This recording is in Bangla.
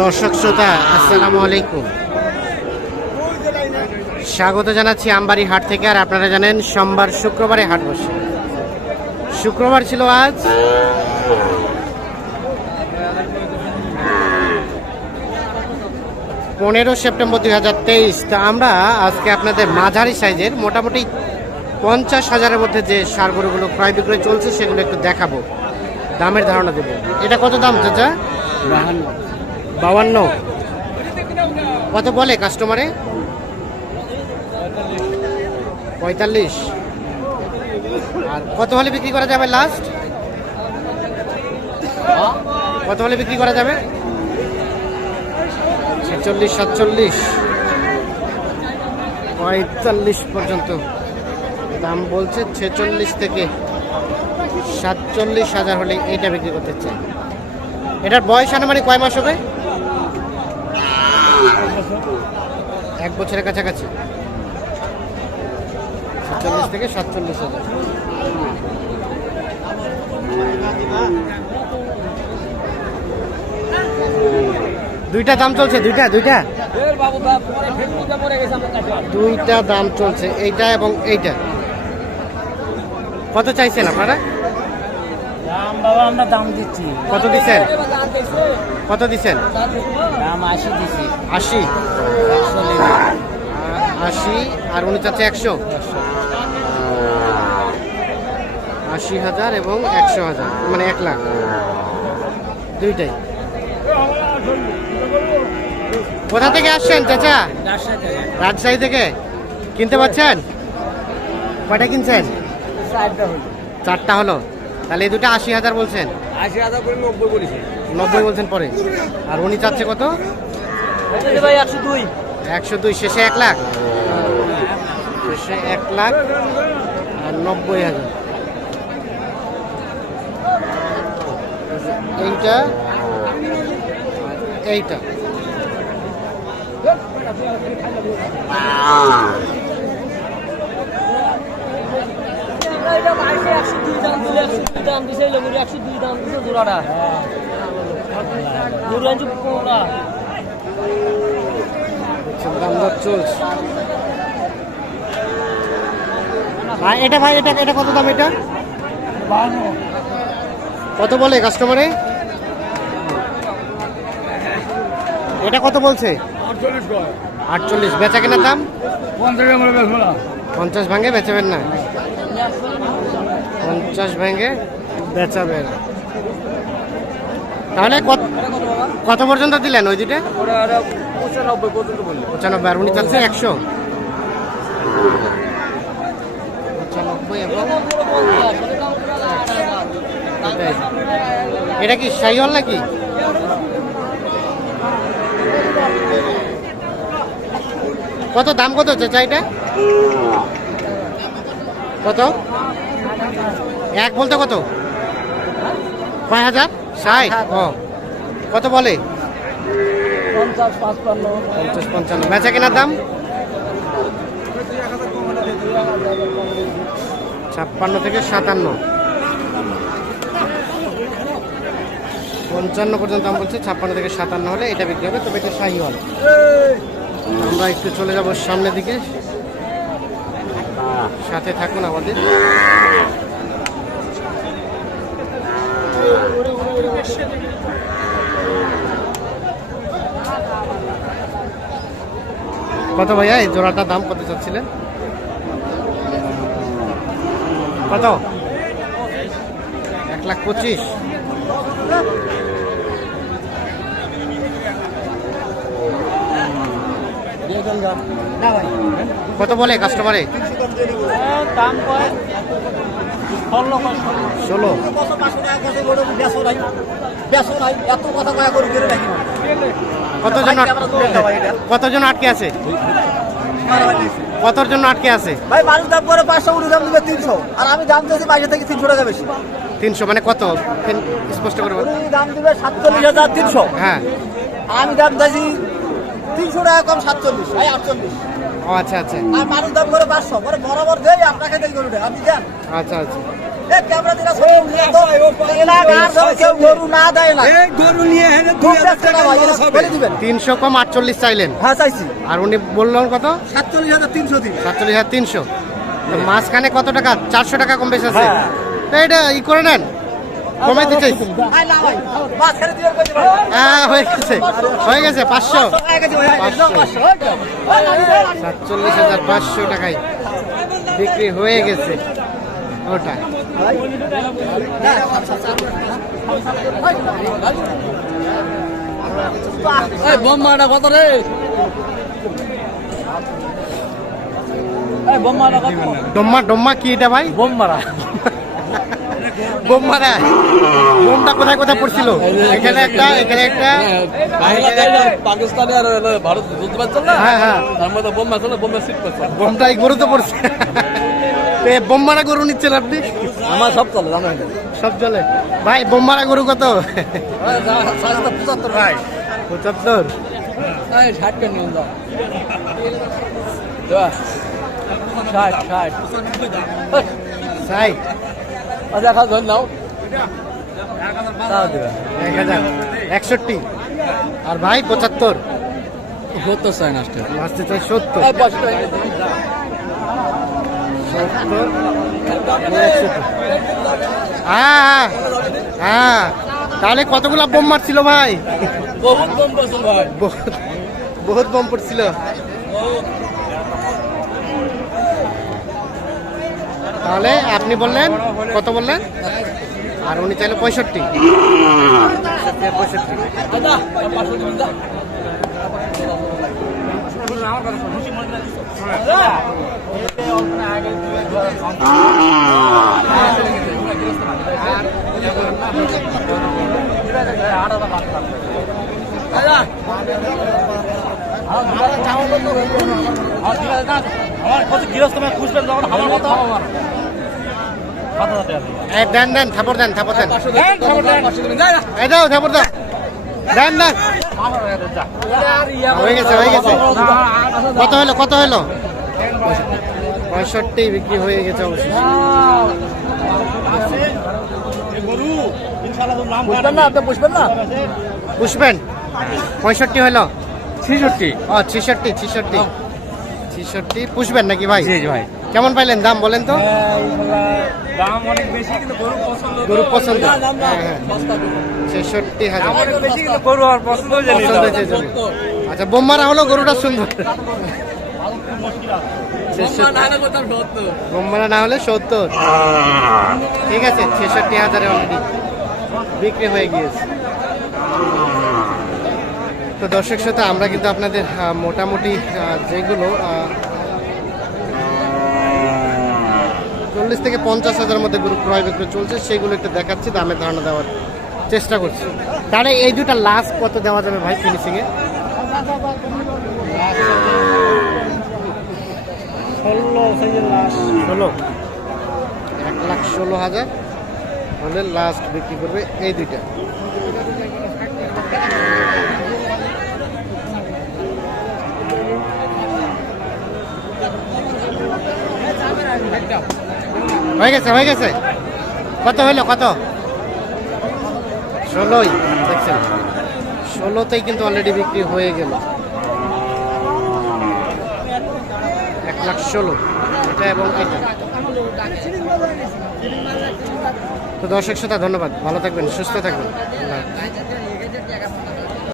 দর্শক শ্রোতা আসসালামু আলাইকুম, স্বাগত জানাচ্ছি আমবাড়ি হাট থেকে। আর আপনারা জানেন সোমবার শুক্রবারে হাট বসে। শুক্রবার ছিল আজ, পনেরো সেপ্টেম্বর 2023। তা আমরা আজকে আপনাদের মাঝারি সাইজের মোটামুটি 50,000-এর মধ্যে যে সার গরুগুলো ক্রয় বিক্রয় চলছে সেগুলো একটু দেখাবো, দামের ধারণা দেবো। এটা কত দাম চাচা? 52। কত বলে কাস্টমারে? 45। আর কত হলে বিক্রি করা যাবে লাস্ট? কত হলে বিক্রি করা যাবে? 46, 47, 45 পর্যন্ত দাম বলছে। 46 থেকে 47,000 হলে এইটা বিক্রি করতে চাই। এটার বয়স আনুমানিক কয় মাস হবে? 1 বছরের কাছাকাছি। 46 থেকে 47,000। দুইটা দাম চলছে, দুইটা দাম চলছে, এইটা এবং এইটা। কত চাইছেন আপনারা? বাবা আমরা দাম দিচ্ছি। কত দিচ্ছেন? কত দিচ্ছেন? দাম 80 দিচ্ছি। 80। 80 আর উনি চাচ্ছে 100। 80,000 এবং 100,000, মানে 1 লাখ, দুইটাই। কোথা থেকে আসছেন চাচা? রাজশাহী থেকে। কিনতে পারছেন? কয়টা কিনছেন? 4টা হলো। তাহলে এই দুটো 80,000 বলছেন? 80,000 করে 90 বলেছে। 90 বলছেন পরে। আর উনি চাচ্ছে কত? ভাই 102। 102। শেষে 1 লাখ। শেষে 1 লাখ আর 90,000। এইটা এইটা এটা ভাই, এটা কত দাম? এটা কত বলে কাস্টমারে? এটা কত বলছে? 48। বেচা কেনার দাম 50 ভাঙে বেচাবেন না? 50 ভাঙে বেচাবেন। তাহলে কত পর্যন্ত দিলেন ওই দুটো? 95 পর্যন্ত বললেন। 95। আর উনি চাচ্ছে 100। 95 এবং এটা কি শাহিওয়াল নাকি? কত দাম? কত চাচা এটা? কত? 1 বলতে কত? কয় হাজার? 60। ও কত বলে? 50, 55। 50, 55। বেচা কেনার দাম 56 থেকে 57। 55 পর্যন্ত দাম বলছে। 56 থেকে 57 হলে এটা বিক্রি হবে। তবে এটা শাহিওয়াল। আমরা একটু চলে যাব সামনের দিকে, সাথে থাকুন আমাদের। কত ভাইয়া এই জোড়াটার দাম কত চাচ্ছিলেন? কত? 1,25,000। কত বলে কাস্টমারে? দাম কয় 16। কতজন আটকে আছে? কতর জন্য আটকে আছে ভাই? মানুষ দাম করে 500, উনি দাম দিবে 300। আর আমি দাম দিয়েছি 22 থেকে 300 টাকা বেশি। 300 মানে কত? স্পষ্ট করে বলুন। উনি দাম দিবে 47,300। হ্যাঁ, আমি দাম দিয়েছি 300 টাকা কম, 47, 48। ও আচ্ছা আচ্ছা আর মানুষ দাম করে 500, পরে বরাবর দেই আপনাকে দেই গরুটা, আপনি দেন। আচ্ছা আচ্ছা। এ ক্যামেরা দিলা ছবি উঠিয়ে দাও এলাকার কেউ গরু না দেয় না এই গরু নিয়ে হেনে 2000 টাকা লস হবে। বলে দিবেন 300 কম 48 চাইলেন, হ্যাঁ চাইছি আর উনি বললেন কত? 47300 দিন 47,300। তো মাঝখানে কত টাকা? 400 টাকা কম বেশি আছে। হ্যাঁ। তো এটা ই করে নেন, কমাইতে চাইছি। আই না ভাই বাস ছেড়ে দিবেন কই দিবেন হ্যাঁ, হয়ে গেছে, হয়ে গেছে 500। হয়ে গেছে ভাই 47,500 টাকায় বিক্রি হয়ে গেছে ওটা। এই বোম্বাটা কত রে? এই বোম্বাটা কত? ডম্মা ডম্মা কি এটা ভাই? বোম্বারা বোম মারা, বোমটা কোথায় কোথায় পড়ছিল? এখানে একটা, এখানে একটা, পাকিস্তানে আর ভারত যুদ্ধ পাচ্ছিল না, হ্যাঁ হ্যাঁ, তার মধ্যে বোম্বা ছিল, বোম্বা সিট পাচ্ছে। বোমটা এই গরুতে পড়ছে। তো এই বোম মারা গরু নিচ্ছেন আপনি? আমার সব চলে জানো এটা। সব চলে ভাই। বোম মারা গরু কত? 75 ভাই। 75। এই 60 কে নিয়ে যাও। দেবা 60 60। সাই আচ্ছা খাও ধর নাও। তাও দেবা 1000, 61। আর ভাই 75। 70 চাই না আসতে। লাস্টে চাই 70। এই 5 টাকা দিয়ে 70। হ্যাঁ হ্যাঁ, তাহলে কতগুলা বোম মারছিল ভাই? বহুত কম বছর ভাই। বহুত বহুত বোম পড়ছিল। তাহলে আপনি বললেন কত বললেন? আর উনি চাইলে 65। 65। দাদা 500 দিন দাও। দেন দেন, থাপড় দেন, থাপড় দেন, এই দাও থাপড় দাও, দেন দেন। হয়ে গেছে, হয়ে গেছে। কত হলো, কত হলো? 65 বিক্রি হয়ে গেছে অবশ্যই। বুঝবেন না আপনি, বুঝবেন না। পুষবেন? 65 হলো। 66। ও 66, 66, 66 পুষবেন নাকি ভাই? জি ভাই। কেমন পাইলেন দাম বলেন তো? দাম অনেক বেশি কিন্তু গরু পছন্দ। গরু পছন্দ। না, হ্যাঁ হ্যাঁ, 66,000 অনেক বেশি কিন্তু গরু আর পছন্দ জানি পছন্দ হয়েছে এই জন্য। আচ্ছা, বোম মারা হলো, গরুটা সুন্দর। বোম মারা না হলে 70। ঠিক আছে, 66,000 অলরেডি বিক্রি হয়ে গিয়েছে। তো দর্শক শ্রোতা, আমরা কিন্তু আপনাদের মোটামুটি যেগুলো 40 থেকে 50,000 মধ্যে গরু ক্রয় বিক্রয় চলছে সেগুলো একটু দেখাচ্ছি, দামে ধারণা দেওয়ার চেষ্টা করছি। তাহলে এই দুটা লাস্ট কত দেওয়া যাবে ভাই ফিনিশিং এ? 16। 1,16,000 হলে লাস্ট বিক্রি করবে এই দুইটা। হয়ে গেছে, হয়ে গেছে। কত হইলো, কত? 16। দেখছেন, 16তেই কিন্তু অলরেডি বিক্রি হয়ে গেল। 1,16,000 এটা এবং এটা। তো দর্শক শ্রোতা, ধন্যবাদ, ভালো থাকবেন, সুস্থ থাকবেন। আল্লাহ হাফেজ।